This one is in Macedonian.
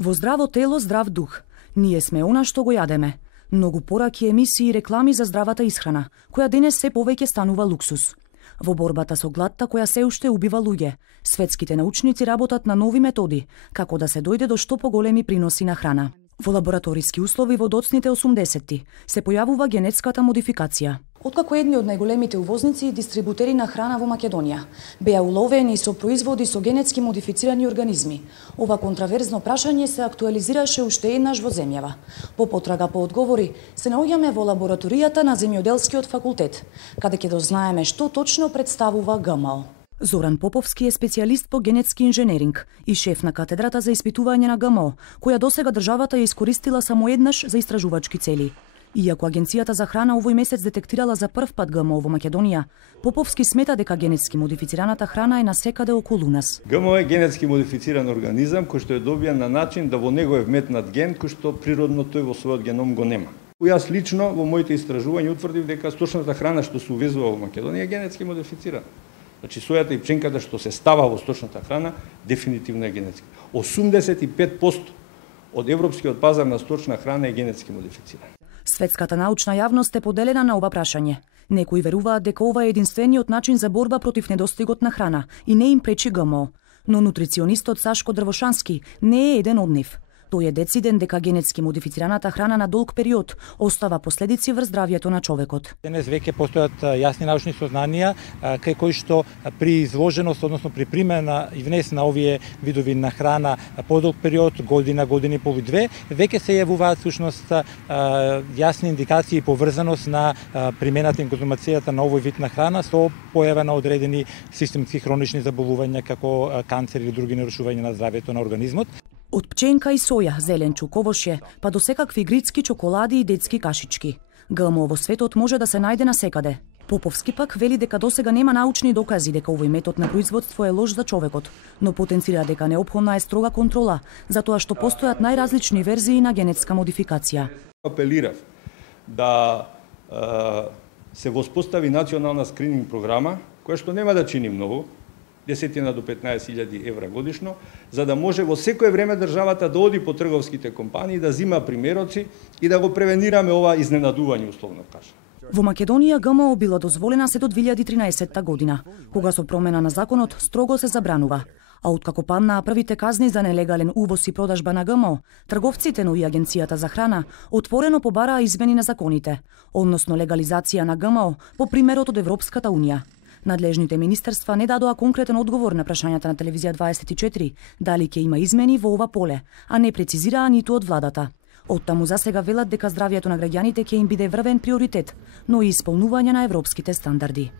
Во здраво тело, здрав дух. Ние сме она што го јадеме. Многу пораки, емисии и реклами за здравата исхрана, која денес се повеќе станува луксус. Во борбата со гладта која се уште убива луѓе, светските научници работат на нови методи, како да се дојде до што поголеми приноси на храна. Во лабораториски услови во доцните 80-ти се појавува генетската модификација. Откако едни од најголемите увозници и дистрибутери на храна во Македонија беа уловени со производи со генетски модифицирани организми, ова контраверзно прашање се актуализираше уште еднаш во земјава. По потрага по одговори се наоѓаме во лабораторијата на Земјоделскиот факултет, каде ќе дознаеме што точно представува ГМО. Зоран Поповски е специјалист по генетски инженеринг и шеф на катедрата за испитување на ГМО, која досега државата ја искористила само еднаш за истражувачки цели. Иако Агенцијата за храна овој месец детектирала за прв пат ГМО во Македонија, Поповски смета дека генетски модифицираната храна е насекаде околу нас. ГМО е генетски модифициран организам кој што е добиен на начин да во него е вметнат ген кој што природно тој во својот геном го нема. Јас лично во моите истражувања утврдив дека сточната храна што се увезува во Македонија е генетски модифицирана. Значи сојата и пченката што се става во сточната храна дефинитивно е генетски. 85% од европскиот пазар на сточна храна е генетски модифициран. Светската научна јавност е поделена на ова прашање. Некои веруваат дека ова е единствениот начин за борба против недостигот на храна и не им пречи ГМО. Но нутриционистот Сашко Дрвошански не е еден од нив. Тој е дециден дека генетски модифицираната храна на долг период остава последици врз здравјето на човекот. Денес веќе постојат јасни научни сознанија кај кои што при изложеност, односно при примена и внес на овие видови на храна подолг период, година, година и пол и две, веќе се јавуваат всушност јасни индикации и поврзаност на примената и конзумацијата на овој вид на храна со појава на одредени системски хронични заболувања како канцер или други нарушувања на здравјето на организмот. Од пченка и соја, зеленчук, овошје, па до секакви грицки, чоколади и детски кашички. ГМО во светот може да се најде насекаде. Поповски пак вели дека досега нема научни докази дека овој метод на производство е лош за човекот, но потенцира дека неопходна е строга контрола, затоа што постојат најразлични верзии на генетска модификација. Апелирав да се воспостави национална скрининг програма, која што нема да чини многу, 10 до 15.000 евра годишно, за да може во секое време државата да оди по трговските компании, да зима примероци и да го превенираме ова изненадување, условно кажа. Во Македонија ГМО била дозволена се до 2013 година, кога со промена на законот строго се забранува. А откако паднаа првите казни за нелегален увоз и продажба на ГМО, трговците, но и Агенцијата за храна отворено побараа измени на законите, односно легализација на ГМО по примерот од Европската унија. Надлежните министерства не дадоа конкретен одговор на прашањата на телевизија 24 дали ќе има измени во ова поле, а не прецизираа ниту од владата. Оттаму засега велат дека здравјето на граѓаните ќе им биде врвен приоритет, но и исполнување на европските стандарди.